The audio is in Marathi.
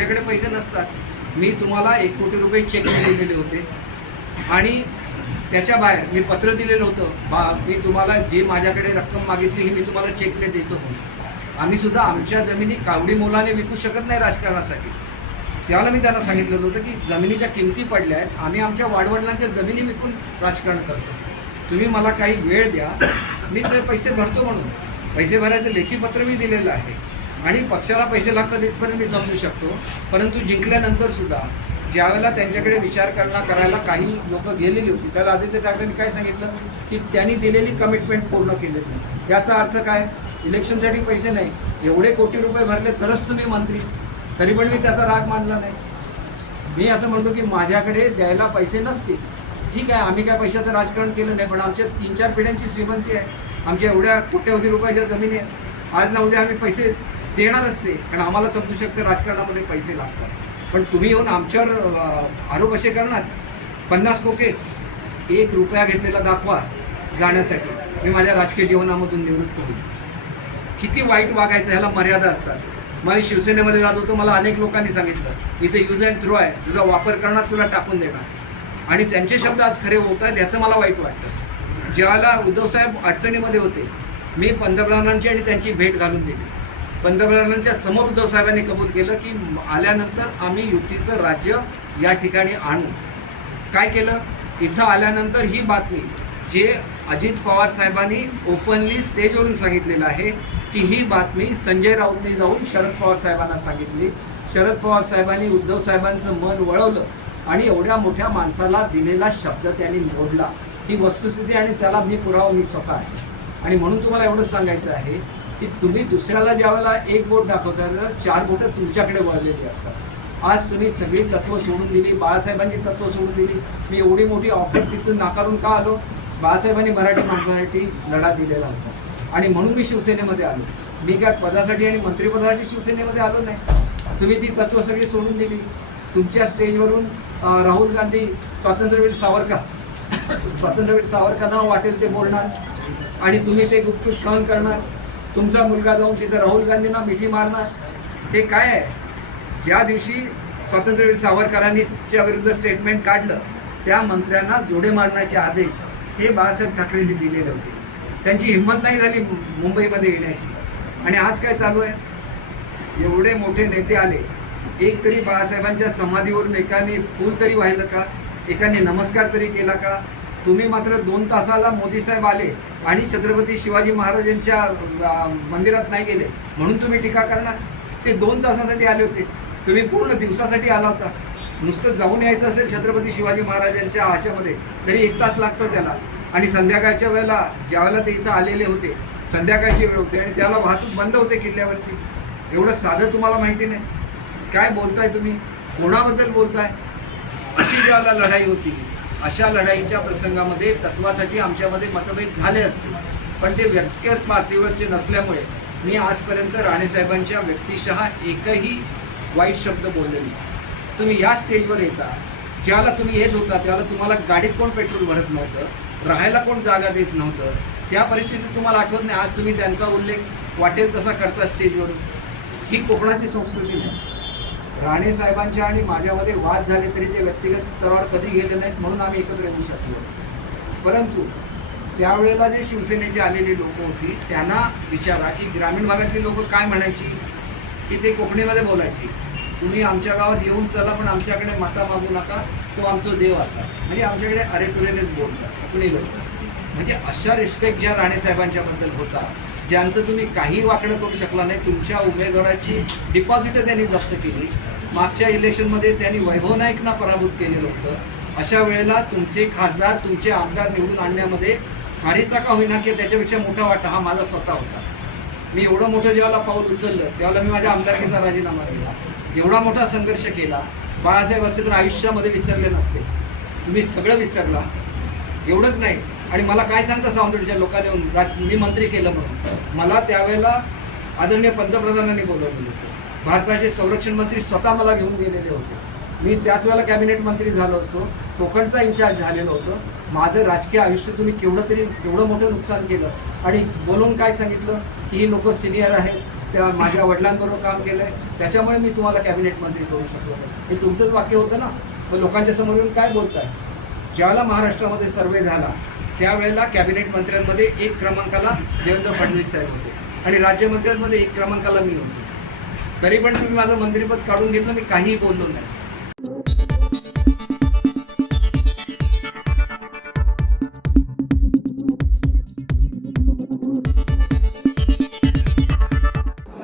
त्याच्याकडे पैसे नसतात. मी तुम्हाला एक कोटी रुपये चेक दिलेले होते. आणि त्याच्या बाहेर मी पत्र दिलेलं होतं. बा मी तुम्हाला जी माझ्याकडे रक्कम मागितली ही मी तुम्हाला चेकने देतो. आम्ही सुद्धा आमच्या जमिनी कावडी मोलाने विकू शकत नाही राजकारणासाठी. त्यावेळेला मी त्यांना सांगितलेलं होतं की जमिनीच्या किमती पडल्या आहेत. आम्ही आमच्या वाडवडिलांच्या जमिनी विकून राजकारण करतो. तुम्ही मला काही वेळ द्या. मी ते पैसे भरतो म्हणून. पैसे भरायचं लेखी पत्र मी दिलेलं आहे. आणि पक्षाला पैसे लागतात इथपर्यंत मी समजू शकतो. परंतु जिंकल्यानंतर सुद्धा ज्यावेळेला त्यांच्याकडे विचार करणं करायला काही लोक गेलेली होती त्याला आदित्य ठाकरेंनी काय सांगितलं? की त्यांनी दिलेली कमिटमेंट पूर्ण केलेली नाही. याचा अर्थ काय? इलेक्शनसाठी पैसे नाही. एवढे कोटी रुपये भरले तरच तुम्ही मंत्री. तरी पण मी त्याचा राग मानला नाही. मी असं म्हणतो की माझ्याकडे द्यायला पैसे नसतील. ठीक आहे आम्ही काय पैशाचं राजकारण केलं नाही पण आमच्या तीन चार पिढ्यांची श्रीमंती आहे. आमच्या एवढ्या कोट्यवधी रुपयाच्या जमिनी आहेत. आज ना उद्या आम्ही पैसे देणारच ते कारण आम्हाला समजू शकतं राजकारणामध्ये पैसे लागतात. पण तुम्ही येऊन आमच्यावर आरोप असे करणार. पन्नास कोके एक रुपया घेतलेला दाखवा जाण्यासाठी मी माझ्या राजकीय जीवनामधून निवृत्त होईल. किती वाईट वागायचं ह्याला मर्यादा असतात. मला शिवसेनेमध्ये जात होतो मला अनेक लोकांनी सांगितलं इथे यूज अँड थ्रो आहे. तुझा वापर करणार तुला टाकून देणार. आणि त्यांचे शब्द आज खरे होत आहेत ह्याचं मला वाईट वाटतं. ज्यावेळेला उद्धवसाहेब अडचणीमध्ये होते मी पंतप्रधानांची आणि त्यांची भेट घालून दिली. पंतप्रधानांच्या समोर उद्धव साहेबांनी कबूल केलं की आल्यानंतर आम्ही युतीचं राज्य या ठिकाणी आणू. काय केलं? इथं आल्यानंतर ही बातमी जे अजित पवार साहेबांनी ओपनली स्टेजवरून सांगितलेलं आहे की ही बातमी संजय राऊतने जाऊन शरद पवार साहेबांना सांगितली. शरद पवार साहेबांनी उद्धव साहेबांचं मन वळवलं आणि एवढ्या मोठ्या माणसाला दिलेला शब्द त्यांनी मोडला. ही वस्तुस्थिती आणि त्याला मी पुरावा मी स्वतः आहे. आणि म्हणून तुम्हाला एवढंच सांगायचं आहे की तुम्ही दुसऱ्याला ज्यावेळेला एक बोट दाखवता चार बोटं तुमच्याकडे वळलेली असतात. आज तुम्ही सगळी तत्त्व सोडून दिली बाळासाहेबांची तत्त्व सोडून दिली. मी एवढी मोठी ऑफर तिथून नाकारून का आलो? बाळासाहेबांनी मराठी माणसासाठी लढा दिलेला होता. आणि म्हणून मी शिवसेनेमध्ये आलो. मी काय पदासाठी आणि मंत्रिपदासाठी शिवसेनेमध्ये आलो नाही. तुम्ही ती तत्त्व सगळी सोडून दिली. तुमच्या स्टेजवरून राहुल गांधी स्वातंत्र्यवीर सावरकर स्वातंत्र्यवीर सावरकरांना वाटेल ते बोलणार. आणि तुम्ही ते गुपचूप सहन करणार. तुमचा मुलगा जाऊन तिथं राहुल गांधींना मिठी मारणार? हे काय आहे? ज्या दिवशी स्वातंत्र्यवीर सावरकरांनीच्या विरुद्ध स्टेटमेंट काढलं त्या मंत्र्यांना जोडे मारण्याचे आदेश हे बाळासाहेब ठाकरेंनी दिलेले होते. त्यांची हिंमत नाही झाली मु- मुंबईमध्ये येण्याची. आणि आज काय चालू आहे? एवढे मोठे नेते आले एक तरी बाळासाहेबांच्या समाधीवरून एकाने फूल तरी वाहिलं का? एकाने नमस्कार तरी केला का? तुम्ही मात्र दोन तासाला मोदी साहेब आले आणि छत्रपती शिवाजी महाराजांच्या मंदिरात नाही गेले. म्हणून तुम्ही टीका करणार? ते दोन तासासाठी आले होते. तुम्ही पूर्ण दिवसासाठी आला होता. नुसतं जाऊन यायचं असेल छत्रपती शिवाजी महाराजांच्या आशामध्ये तरी एक तास लागतो त्याला. आणि संध्याकाळच्या वेळेला ज्यावेळेला ते इथं आलेले होते संध्याकाळची वेळ होती आणि त्याला वाहतूक बंद होते किल्ल्यावरची. एवढं साधं तुम्हाला माहिती नाही. काय बोलताय तुम्ही? कोणाबद्दल बोलताय? अशी ज्याला लढाई होती. अशा लढाईच्या प्रसंगामध्ये तत्वासाठी आमच्यामध्ये मतभेद झाले असतील. पण ते व्यक्तिगत पातळीवरचे नसल्यामुळे मी आजपर्यंत राणेसाहेबांच्या व्यक्तिशः एकही वाईट शब्द बोलले नाही. तुम्ही या स्टेजवर येता. ज्याला तुम्ही येत होता त्याला तुम्हाला गाडीत कोण पेट्रोल भरत नव्हतं राहायला कोण जागा देत नव्हतं त्या परिस्थितीत तुम्हाला आठवत नाही. आज तुम्ही त्यांचा उल्लेख वाटेल तसा करता स्टेजवरून. ही कोकणाची संस्कृती नाही. राणे साहेबांच्या आणि माझ्यामध्ये वाद झाले तरी ते व्यक्तिगत स्तरावर कधी गेले नाहीत म्हणून आम्ही एकत्र येऊ शकलो. परंतु त्यावेळेला जे शिवसेनेचे आलेली लोक होती त्यांना विचारा की ग्रामीण भागातली लोक काय म्हणायची? की ते कोकणीमध्ये बोलायची. तुम्ही आमच्या गावात येऊन चला पण आमच्याकडे माता मागू नका. तो आमचा देव असा. म्हणजे आमच्याकडे अरे तुरेनेच बोलतात कोकणी लोक म्हणजे अशा रिस्पेक्ट ज्या राणे साहेबांच्याबद्दल होता ज्यांचं तुम्ही काही वाकडं करू शकला नाही तुमच्या उमेदवाराची डिपॉझिटं त्यांनी जप्त केली. मागच्या इलेक्शनमध्ये त्यांनी वैभव नाईकना पराभूत केलेलं होतं. अशा वेळेला तुमचे खासदार तुमचे आमदार निवडून आणण्यामध्ये खारीचा का होईना की त्याच्यापेक्षा मोठा वाटा हा माझा स्वतः होता. मी एवढं मोठं जेव्हा पाऊल उचललं त्यावेळेला मी माझ्या आमदारकीचा राजीनामा दिला. एवढा मोठा संघर्ष केला. बाळासाहेब असे तर आयुष्यामध्ये विसरले नसते. तुम्ही सगळं विसरला. एवढंच नाही. आणि मला काय सांगता सावंतवाडीच्या लोकांनी येऊन? मी मंत्री केलं म्हणून. मला त्यावेळेला आदरणीय पंतप्रधानांनी बोलवलेलं होतं. भारताचे संरक्षण मंत्री स्वतः मला घेऊन गेलेले होते. मी त्याच वेळेला कॅबिनेट मंत्री झालो असतो. कोकणचा इन्चार्ज झालेलो होतो. माझं राजकीय आयुष्य तुम्ही केवढं तरी एवढं मोठं नुकसान केलं? आणि बोलून काय सांगितलं? की ही लोक सिनियर आहेत. त्या माझ्या वडिलांबरोबर काम केलं आहे त्याच्यामुळे मी तुम्हाला कॅबिनेट मंत्री करू शकलो हे तुमचंच वाक्य होतं ना? मग लोकांच्या समोर येऊन काय बोलताय? ज्याला महाराष्ट्रामध्ये सर्वे झाला त्यावेळेला कॅबिनेट मंत्र्यांमध्ये एक क्रमांकाला देवेंद्र फडणवीस साहेब होते आणि राज्यमंत्र्यांमध्ये एक क्रमांकाला मी होतो. तरी पण तुम्ही माझं मंत्रिपद काढून घेतलं मी काहीही बोललो नाही.